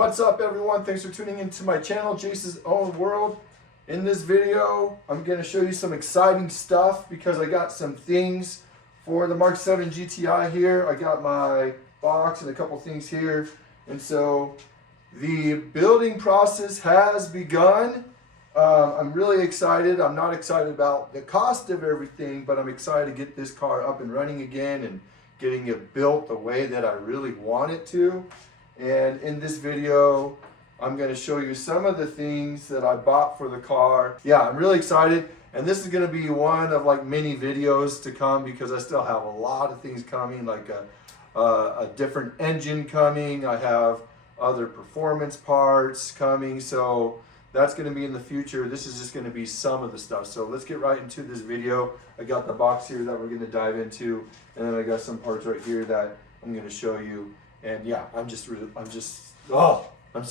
What's up, everyone? Thanks for tuning into my channel, Jace's Own World. In this video, I'm going to show you some exciting stuff because I got some things for the MK7 GTI here. I got my box and a couple things here. And so the building process has begun. I'm really excited. I'm not excited about the cost of everything, but I'm excited to get this car up and running again and getting it built the way that I really want it to. And in this video, I'm going to show you some of the things that I bought for the car. Yeah, I'm really excited. And this is going to be one of like many videos to come because I still have a lot of things coming, like a different engine coming. I have other performance parts coming. So that's going to be in the future. This is just going to be some of the stuff. So let's get right into this video. I got the box here that we're going to dive into. And then I got some parts right here that I'm going to show you. And yeah, I'm so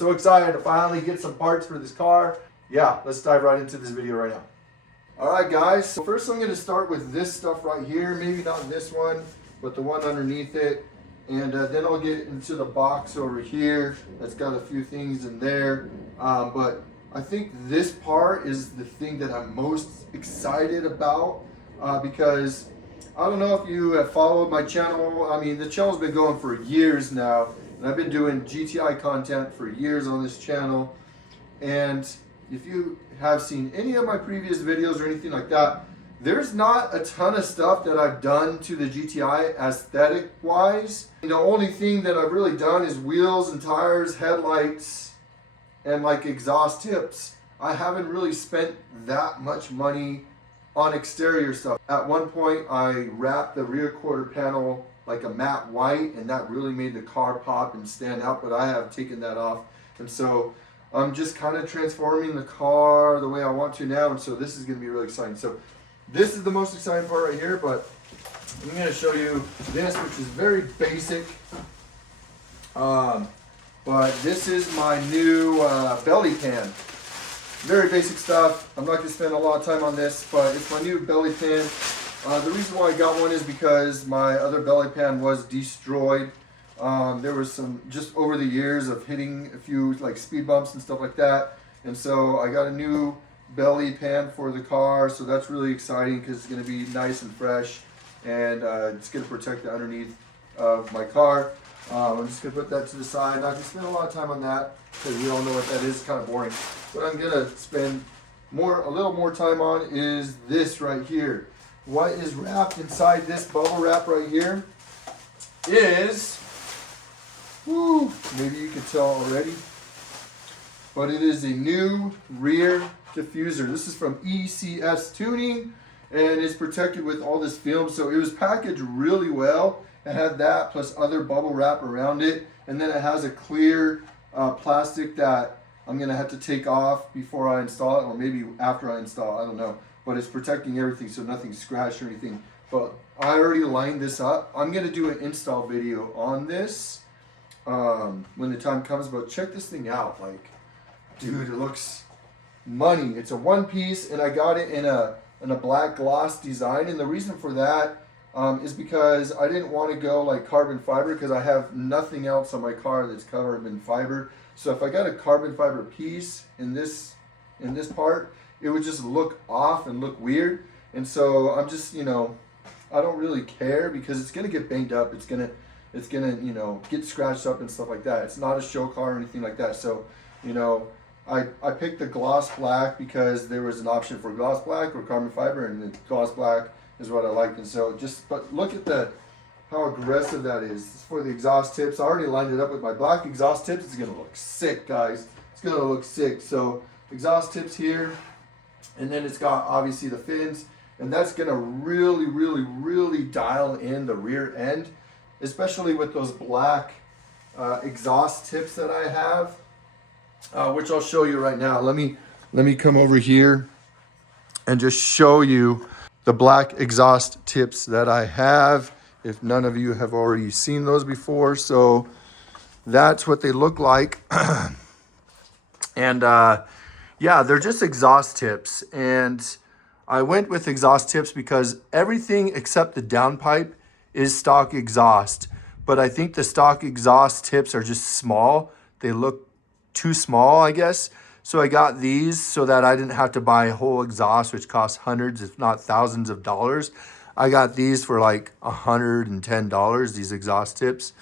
excited to finally get some parts for this car. Yeah, let's dive right into this video right now. All right, guys, so first I'm going to start with this stuff right here. Maybe not this one, but the one underneath it. And then I'll get into the box over here. That's got a few things in there. But I think this part is the thing that I'm most excited about because I don't know if you have followed my channel. I mean, the channel's been going for years now, and I've been doing GTI content for years on this channel. And if you have seen any of my previous videos or anything like that, there's not a ton of stuff that I've done to the GTI aesthetic-wise. The only thing that I've really done is wheels and tires, headlights, and like exhaust tips. I haven't really spent that much money on exterior stuff. At one point, I wrapped the rear quarter panel like a matte white, and that really made the car pop and stand out, but I have taken that off. And so I'm just kind of transforming the car the way I want to now, and so this is going to be really exciting. So this is the most exciting part right here, but I'm going to show you this, which is very basic. But this is my new belly pan. Very basic stuff. I'm not going to spend a lot of time on this, but it's my new belly pan. The reason why I got one is because my other belly pan was destroyed. There was some, just over the years of hitting a few like speed bumps and stuff like that. And so I got a new belly pan for the car. So that's really exciting because it's going to be nice and fresh. And it's going to protect the underneath of my car. I'm just going to put that to the side. Not going to spend a lot of time on that because we all know what that is. It's kind of boring. What I'm going to spend a little more time on is this right here. What is wrapped inside this bubble wrap right here is, maybe you can tell already, but it is a new rear diffuser. This is from ECS Tuning, and it's protected with all this film. So it was packaged really well. It had that plus other bubble wrap around it, and then it has a clear plastic that I'm going to have to take off before I install it, or maybe after I install it, I don't know. But it's protecting everything so nothing's scratched or anything. But I already lined this up. I'm going to do an install video on this when the time comes, but check this thing out. Like, dude, it looks money. It's a one piece, and I got it in a black gloss design, and the reason for that is because I didn't want to go like carbon fiber because I have nothing else on my car that's covered in fiber. So if I got a carbon fiber piece in this part, it would just look off and look weird. And so I'm just, I don't really care because it's gonna get banged up. It's gonna, get scratched up and stuff like that. It's not a show car or anything like that. So, I picked the gloss black because there was an option for gloss black or carbon fiber, and the gloss black is what I liked. And so but look at how aggressive that is. It's for the exhaust tips. I already lined it up with my black exhaust tips. It's gonna look sick, guys. It's gonna look sick. So exhaust tips here, and then it's got obviously the fins, and that's gonna really, really, really dial in the rear end, especially with those black exhaust tips that I have, which I'll show you right now. Let me come over here and just show you the black exhaust tips that I have, if none of you have already seen those before. So that's what they look like. And yeah, they're just exhaust tips. And I went with exhaust tips because everything except the downpipe is stock exhaust. But I think the stock exhaust tips are just small. They look too small, I guess. So I got these so that I didn't have to buy a whole exhaust, which costs hundreds, if not thousands of dollars. I got these for like $110, these exhaust tips.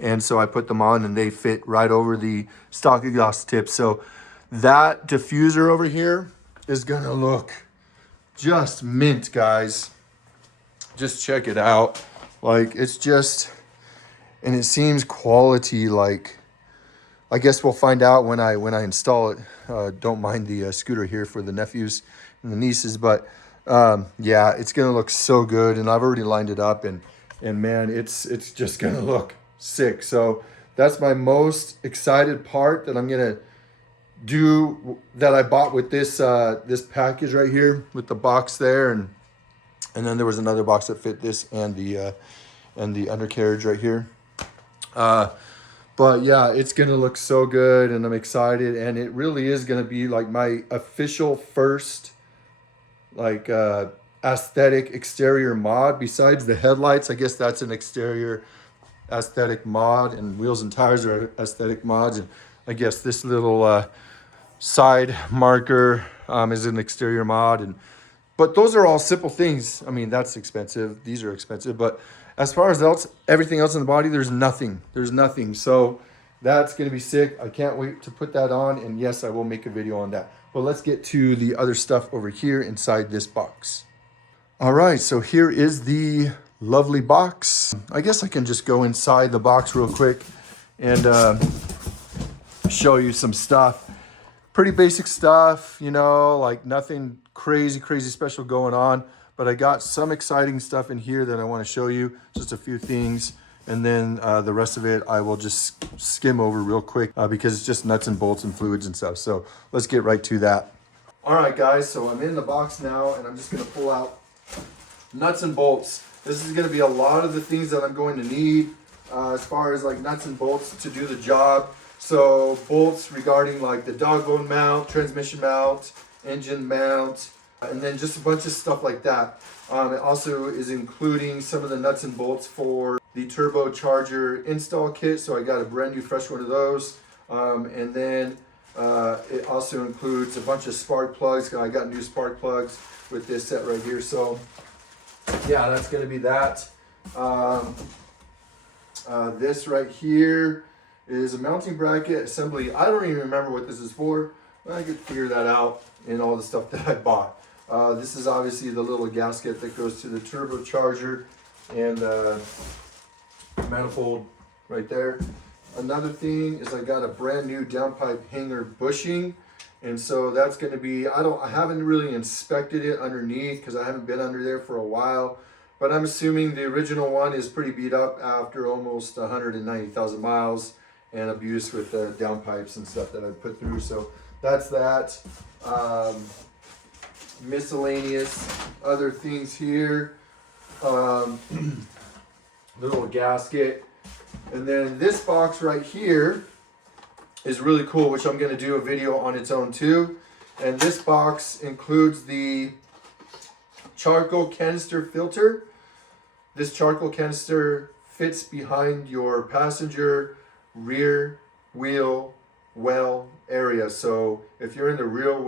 And so I put them on and they fit right over the stock exhaust tips. So that diffuser over here is gonna look just mint, guys. Just check it out. Like, it's just, and it seems quality. Like, I guess we'll find out when I install it. Don't mind the scooter here for the nephews and the nieces, but yeah, it's gonna look so good. And I've already lined it up, and man, it's just gonna look sick. So that's my most excited part that I'm gonna do, that I bought with this this package right here with the box there, and then there was another box that fit this and the undercarriage right here. But yeah, it's gonna look so good, and I'm excited, and it really is gonna be like my official first like aesthetic exterior mod. Besides the headlights, I guess that's an exterior aesthetic mod, and wheels and tires are aesthetic mods, and I guess this little side marker is an exterior mod. But those are all simple things. I mean, that's expensive. These are expensive. But as far as everything else in the body, there's nothing. There's nothing. So that's going to be sick. I can't wait to put that on. And yes, I will make a video on that. But let's get to the other stuff over here inside this box. All right, so here is the lovely box. I guess I can just go inside the box real quick and show you some stuff. Pretty basic stuff, you know, like nothing crazy special going on, but I got some exciting stuff in here that I want to show you, just a few things, and then the rest of it I will just skim over real quick because it's just nuts and bolts and fluids and stuff. So let's get right to that. All right, guys, so I'm in the box now, and I'm just going to pull out nuts and bolts. This is going to be a lot of the things that I'm going to need as far as like nuts and bolts to do the job. So bolts regarding like the dog bone mount, transmission mount, engine mount, and then just a bunch of stuff like that. It also is including some of the nuts and bolts for the turbocharger install kit. So I got a brand new fresh one of those. And then it also includes a bunch of spark plugs. I got new spark plugs with this set right here. So yeah, that's going to be that. This right here is a mounting bracket assembly. I don't even remember what this is for. I could figure that out in all the stuff that I bought. This is obviously the little gasket that goes to the turbocharger and manifold right there. Another thing is I got a brand new downpipe hanger bushing, and so that's going to be, I haven't really inspected it underneath because I haven't been under there for a while, but I'm assuming the original one is pretty beat up after almost 190,000 miles and abuse with the downpipes and stuff that I put through. So that's that. Miscellaneous other things here. The little gasket. And then this box right here is really cool, which I'm going to do a video on its own too. And this box includes the charcoal canister filter. This charcoal canister fits behind your passenger rear wheel well area. So if you're in the rear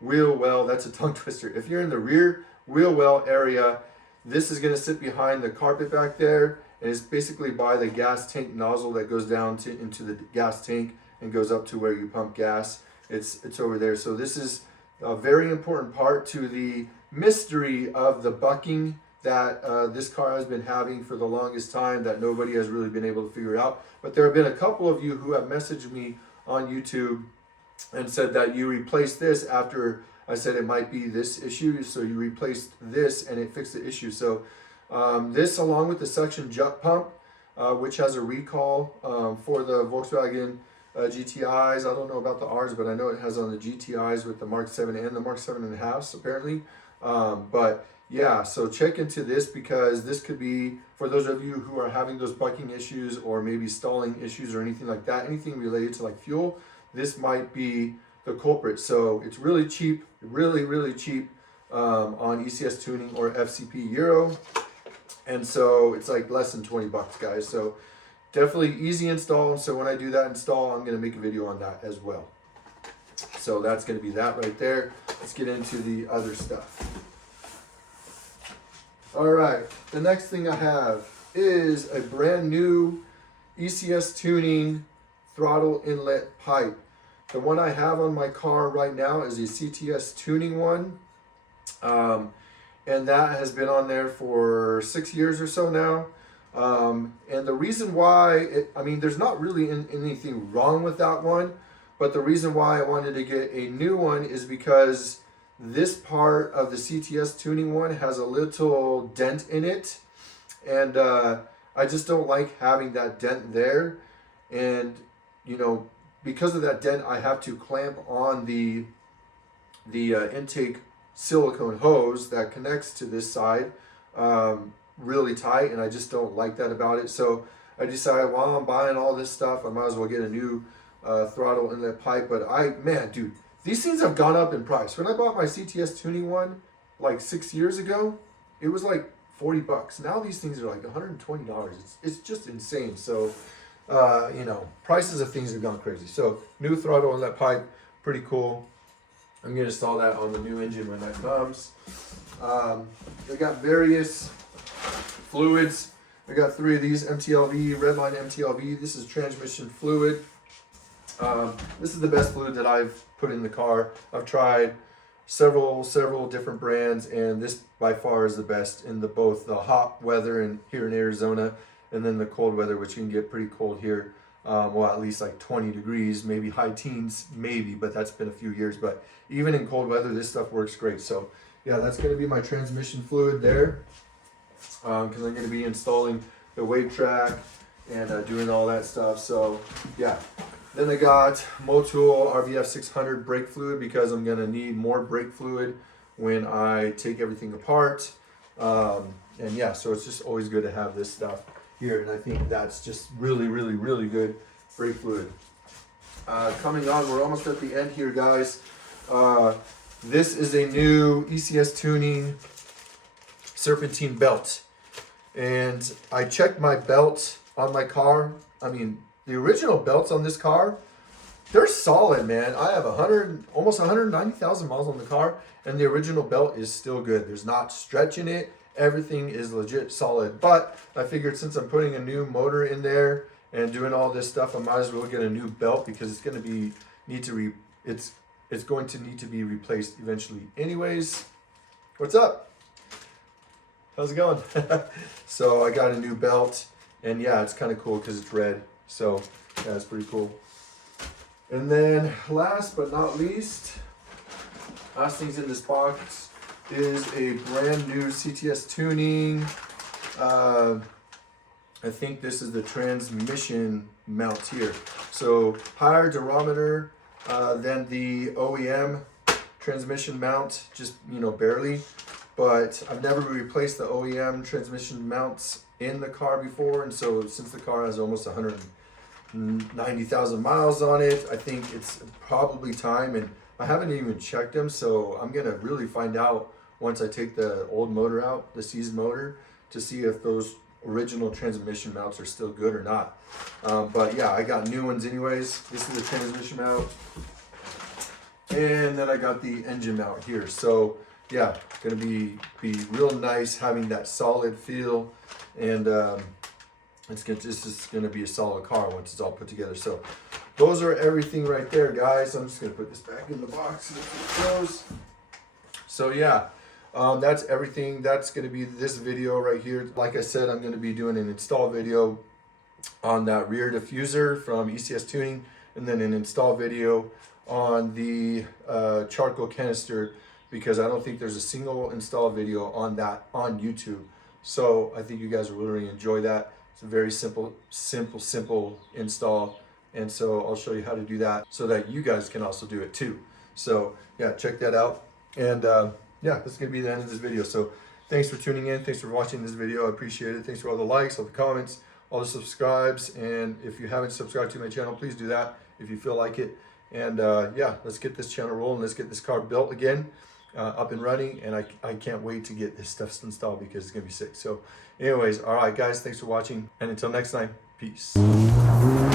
wheel well, that's a tongue twister. If you're in the rear wheel well area, this is going to sit behind the carpet back there, and it's basically by the gas tank nozzle that goes down into the gas tank and goes up to where you pump gas. It's over there. So this is a very important part to the mystery of the bucking that this car has been having for the longest time that nobody has really been able to figure out. But there have been a couple of you who have messaged me on YouTube and said that you replaced this after I said it might be this issue. So you replaced this and it fixed the issue. So this, along with the suction jet pump, which has a recall for the Volkswagen GTIs. I don't know about the R's, but I know it has on the GTIs with the Mark 7 and the Mark 7.5s apparently. But yeah, so check into this because this could be, for those of you who are having those bucking issues or maybe stalling issues or anything like that, anything related to like fuel, this might be the culprit. So it's really cheap, really cheap on ECS Tuning or FCP Euro. And so it's like less than 20 bucks, guys. So definitely easy install. And so when I do that install, I'm going to make a video on that as well. So that's going to be that right there. Let's get into the other stuff. All right, the next thing I have is a brand new ECS tuning throttle inlet pipe. The one I have on my car right now is a CTS tuning one. And that has been on there for 6 years or so now. And the reason why, I mean, there's not really anything wrong with that one, but the reason why I wanted to get a new one is because this part of the CTS tuning one has a little dent in it. And I just don't like having that dent there. And, you know, because of that dent, I have to clamp on the intake silicone hose that connects to this side really tight, and I just don't like that about it. So I decided while I'm buying all this stuff, I might as well get a new throttle inlet pipe. But man, dude, these things have gone up in price. When I bought my CTS tuning one like 6 years ago, it was like $40. Now these things are like $120. It's just insane. So you know, prices of things have gone crazy. So new throttle inlet pipe, pretty cool. I'm going to install that on the new engine when that comes. We got various fluids. I got 3 of these MTLV, Redline MTLV. This is transmission fluid. This is the best fluid that I've put in the car. I've tried several different brands, and this by far is the best in both the hot weather and here in Arizona, and then the cold weather, which you can get pretty cold here. Well, at least like 20 degrees, maybe high teens, maybe, but that's been a few years. But even in cold weather, this stuff works great. So yeah, that's going to be my transmission fluid there, because I'm going to be installing the wave track and doing all that stuff. So yeah, then I got Motul RVF 600 brake fluid, because I'm going to need more brake fluid when I take everything apart. And yeah, so it's just always good to have this stuff here, and I think that's just really good brake fluid. Coming on, we're almost at the end here, guys. This is a new ECS tuning serpentine belt, and I checked my belt on my car. I mean, the original belts on this car, they're solid, man. I have almost 190,000 miles on the car, and the original belt is still good. There's not stretch in it. Everything is legit solid. But I figured since I'm putting a new motor in there and doing all this stuff, I might as well get a new belt, because it's going to it's going to need to be replaced eventually anyways. What's up? How's it going? So I got a new belt, and yeah, it's kind of cool because it's red. So yeah, it's pretty cool. And then last but not least, last things in this box is a brand new CTS tuning. I think this is the transmission mount here. So higher durometer than the OEM transmission mount, just, you know, barely. But I've never replaced the OEM transmission mounts in the car before, and so since the car has almost 190,000 miles on it, I think it's probably time. And I haven't even checked them, so I'm gonna really find out once I take the old motor out, the seasoned motor, to see if those original transmission mounts are still good or not. But yeah, I got new ones anyways. This is the transmission mount, and then I got the engine mount here. So yeah, gonna be real nice having that solid feel, and this is gonna be a solid car once it's all put together. So those are everything right there, guys. I'm just gonna put this back in the box and it goes. So yeah, that's everything. That's going to be this video right here. Like I said, I'm going to be doing an install video on that rear diffuser from ECS Tuning, and then an install video on the charcoal canister, because I don't think there's a single install video on that on YouTube. So I think you guys will really enjoy that. It's a very simple install, and so I'll show you how to do that so that you guys can also do it too. So yeah, check that out. And yeah, this is going to be the end of this video. So thanks for tuning in. Thanks for watching this video. I appreciate it. Thanks for all the likes, all the comments, all the subscribes. And if you haven't subscribed to my channel, please do that if you feel like it. And yeah, let's get this channel rolling. Let's get this car built again, up and running. And I can't wait to get this stuff installed, because it's going to be sick. So anyways, all right, guys, thanks for watching. And until next time. Peace.